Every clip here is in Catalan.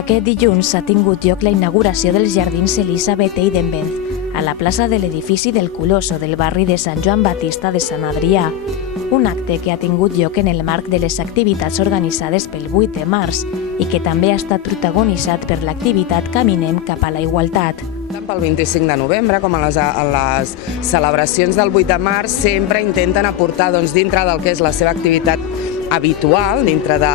Aquest dilluns s'ha tingut lloc la inauguració dels Jardins Elisabeth Eidenbenz a la plaça de l'edifici del Coloso del barri de Sant Joan Baptista de Sant Adrià, un acte que ha tingut lloc en el marc de les activitats organitzades pel 8 de març i que també ha estat protagonitzat per l'activitat Caminem cap a la igualtat. Tant pel 25 de novembre com a les celebracions del 8 de març sempre intenten aportar dintre del que és la seva activitat habitual, dintre de...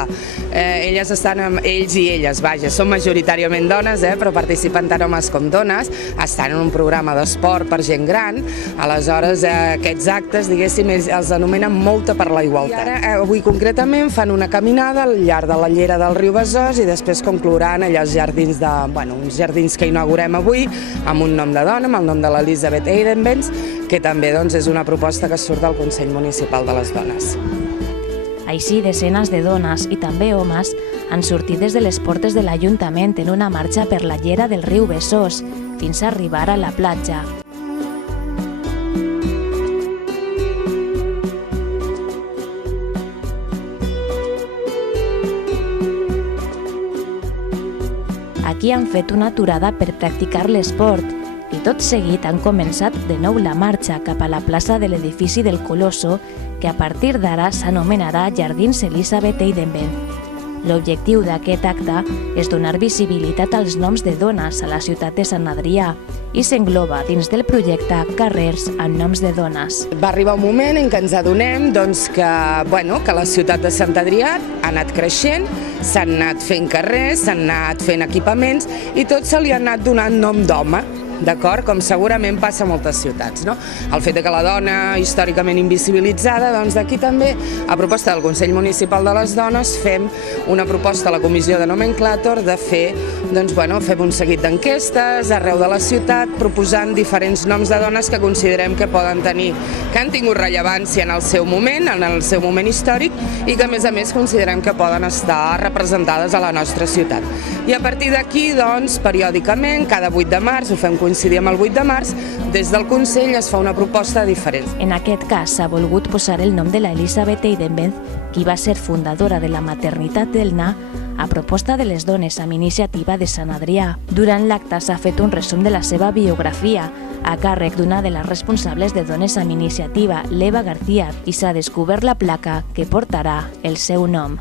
ells i elles, vaja, són majoritàriament dones, però participen tant homes com dones, estan en un programa d'esport per gent gran, aleshores aquests actes, diguéssim, els anomenen Molta per la Igualtat. I ara, avui concretament, fan una caminada al llarg de la llera del riu Besòs i després conclouran allà els jardins uns jardins que inaugurem avui amb un nom de dona, amb el nom de l'Elisabeth Eidenbenz, que també és una proposta que surt del Consell Municipal de les Dones. Així, desenes de dones i també homes han sortit des de les portes de l'Ajuntament en una marxa per la llera del riu Besòs fins a arribar a la platja. Aquí han fet una aturada per practicar l'esport i tot seguit han començat de nou la marxa cap a la plaça de l'edifici del Coloso, que a partir d'ara s'anomenarà Jardins Elisabeth Eidenbenz. L'objectiu d'aquest acte és donar visibilitat als noms de dones a la ciutat de Sant Adrià i s'engloba dins del projecte Carrers amb noms de dones. Va arribar un moment en què ens adonem que la ciutat de Sant Adrià ha anat creixent, s'han anat fent carrers, s'han anat fent equipaments i tot se li ha anat donant nom d'home. D'acord? Com segurament passa a moltes ciutats, no? El fet que la dona, històricament invisibilitzada, d'aquí també, a proposta del Consell Municipal de les Dones, fem una proposta a la Comissió de Nomenclàtor de fer un seguit d'enquestes arreu de la ciutat, proposant diferents noms de dones que considerem que poden tenir, que han tingut rellevància en el seu moment històric, i que a més considerem que poden estar representades a la nostra ciutat. I a partir d'aquí, periòdicament, cada 8 de març, ho fem coincidir amb el 8 de març, des del Consell es fa una proposta diferent. En aquest cas s'ha volgut posar el nom de l'Elisabeth Eidenbenz, qui va ser fundadora de la maternitat d'Elna, a proposta de les dones amb iniciativa de Sant Adrià. Durant l'acte s'ha fet un resum de la seva biografia, a càrrec d'una de les responsables de Dones amb Iniciativa, l'Eva García, i s'ha descobert la placa que portarà el seu nom.